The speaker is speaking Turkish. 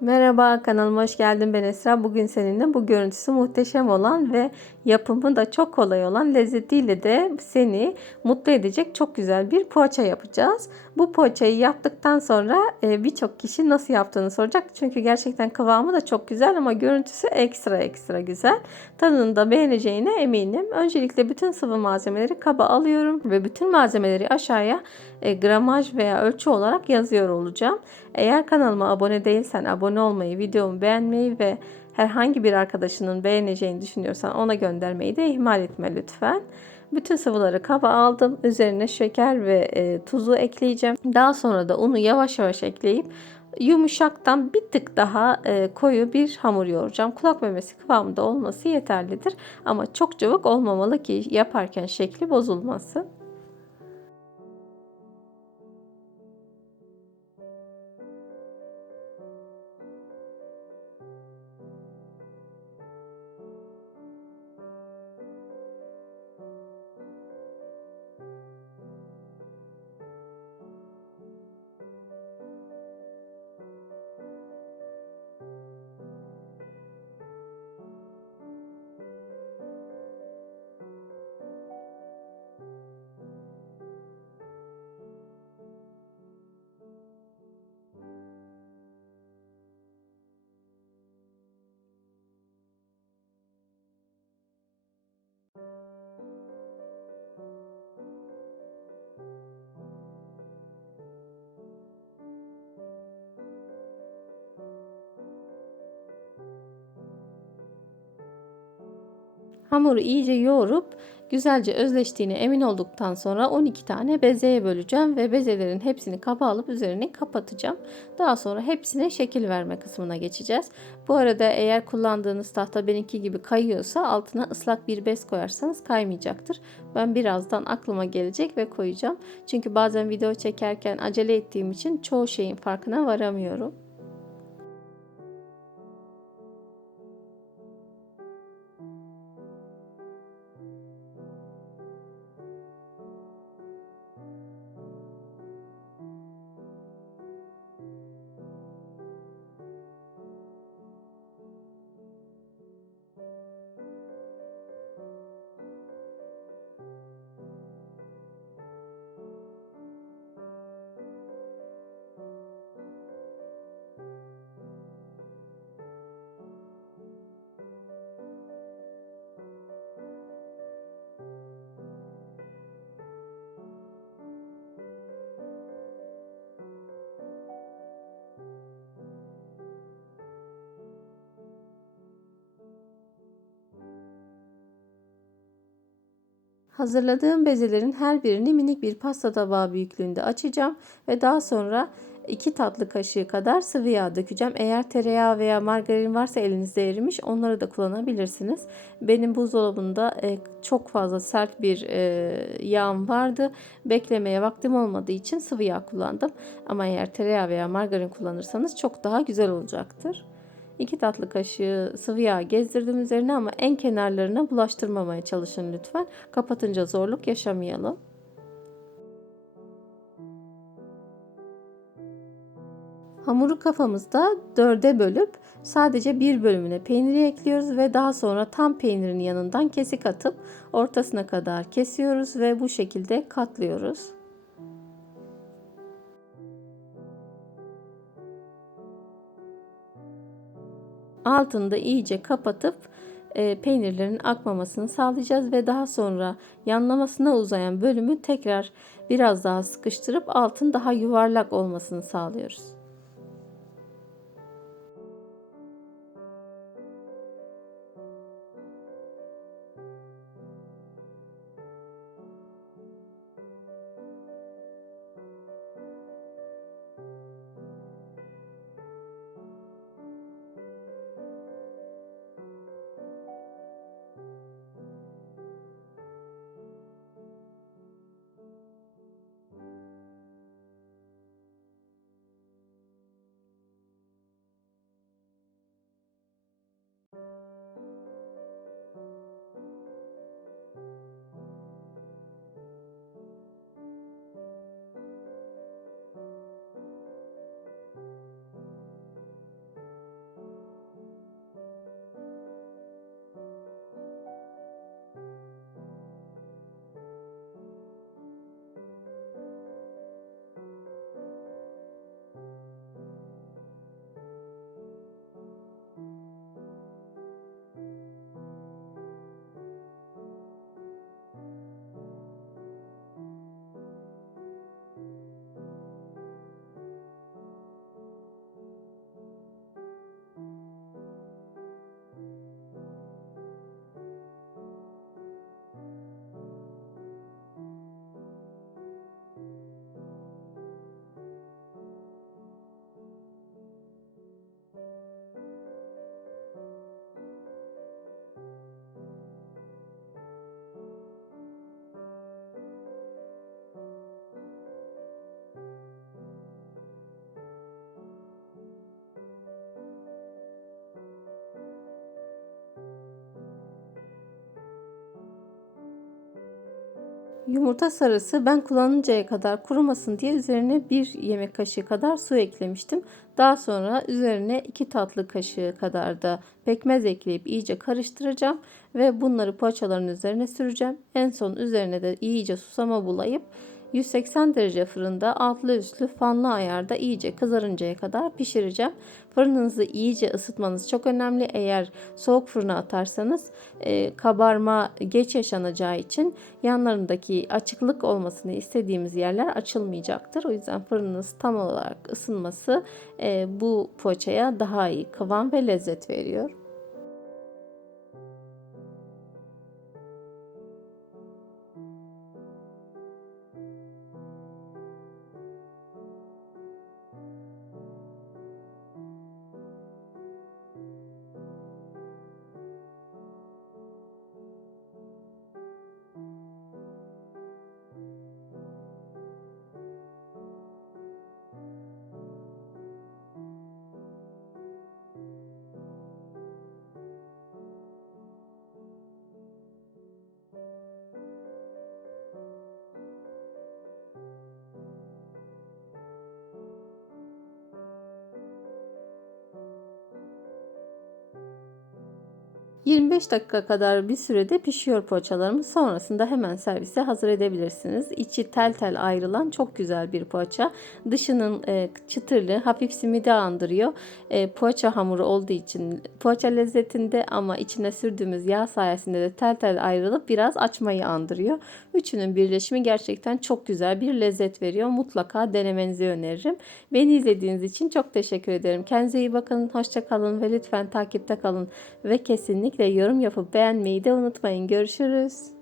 Merhaba kanalıma hoş geldin ben Esra. Bugün seninle bu görüntüsü muhteşem olan ve yapımı da çok kolay olan lezzetiyle de seni mutlu edecek çok güzel bir poğaça yapacağız. Bu poğaçayı yaptıktan sonra e, birçok kişi nasıl yaptığını soracak. Çünkü gerçekten kıvamı da çok güzel ama görüntüsü ekstra ekstra güzel. Tadını da beğeneceğine eminim. Öncelikle bütün sıvı malzemeleri kaba alıyorum ve bütün malzemeleri aşağıya e, gramaj veya ölçü olarak yazıyor olacağım. Eğer kanalıma abone değilsen abone olmayı, videomu beğenmeyi ve herhangi bir arkadaşının beğeneceğini düşünüyorsan ona göndermeyi de ihmal etme lütfen. Bütün sıvıları kaba aldım. Üzerine şeker ve e, tuzu ekleyeceğim. Daha sonra da unu yavaş yavaş ekleyip yumuşaktan bir tık daha e, koyu bir hamur yoğuracağım. Kulak memesi kıvamında olması yeterlidir. Ama çok cıvık olmamalı ki yaparken şekli bozulmasın. Hamuru iyice yoğurup güzelce özleştiğine emin olduktan sonra 12 tane bezeye böleceğim ve bezelerin hepsini kaba alıp üzerini kapatacağım. Daha sonra hepsine şekil verme kısmına geçeceğiz. Bu arada eğer kullandığınız tahta benimki gibi kayıyorsa altına ıslak bir bez koyarsanız kaymayacaktır. Ben birazdan aklıma gelecek ve koyacağım. Çünkü bazen video çekerken acele ettiğim için çoğu şeyin farkına varamıyorum. Hazırladığım bezelerin her birini minik bir pasta tabağı büyüklüğünde açacağım ve daha sonra 2 tatlı kaşığı kadar sıvı yağ dökeceğim. Eğer tereyağı veya margarin varsa elinizde erimiş onları da kullanabilirsiniz. Benim buzdolabında e, çok fazla sert bir e, yağım vardı. Beklemeye vaktim olmadığı için sıvı yağ kullandım. Ama eğer tereyağı veya margarin kullanırsanız çok daha güzel olacaktır. 2 tatlı kaşığı sıvı yağ gezdirdim üzerine ama en kenarlarına bulaştırmamaya çalışın lütfen. Kapatınca zorluk yaşamayalım. Hamuru kafamızda dörde bölüp sadece bir bölümüne peyniri ekliyoruz ve daha sonra tam peynirin yanından kesik atıp ortasına kadar kesiyoruz ve bu şekilde katlıyoruz. Altını da iyice kapatıp e, peynirlerin akmamasını sağlayacağız ve daha sonra yanlamasına uzayan bölümü tekrar biraz daha sıkıştırıp altın daha yuvarlak olmasını sağlıyoruz. Yumurta sarısı ben kullanıncaya kadar kurumasın diye üzerine bir yemek kaşığı kadar su eklemiştim. Daha sonra üzerine 2 tatlı kaşığı kadar da pekmez ekleyip iyice karıştıracağım ve bunları poğaçaların üzerine süreceğim. En son üzerine de iyice susama bulayıp 180 derece fırında altlı üstlü fanlı ayarda iyice kızarıncaya kadar pişireceğim. Fırınınızı iyice ısıtmanız çok önemli. Eğer soğuk fırına atarsanız e, kabarma geç yaşanacağı için yanlarındaki açıklık olmasını istediğimiz yerler açılmayacaktır. O yüzden fırınınız tam olarak ısınması e, bu poğaçaya daha iyi kıvam ve lezzet veriyor. ...25 dakika kadar bir sürede pişiyor poğaçalarımız. Sonrasında hemen servise hazır edebilirsiniz. İçi tel tel ayrılan çok güzel bir poğaça. Dışının e, çıtırlı, hafif simidi andırıyor. E, poğaça hamuru olduğu için poğaça lezzetinde ama içine sürdüğümüz yağ sayesinde de tel tel ayrılıp biraz açmayı andırıyor. Üçünün birleşimi gerçekten çok güzel bir lezzet veriyor. Mutlaka denemenizi öneririm. Beni izlediğiniz için çok teşekkür ederim. Kendinize iyi bakın, hoşça kalın ve lütfen takipte kalın ve kesinlikle yorum yapıp beğenmeyi de unutmayın. Görüşürüz.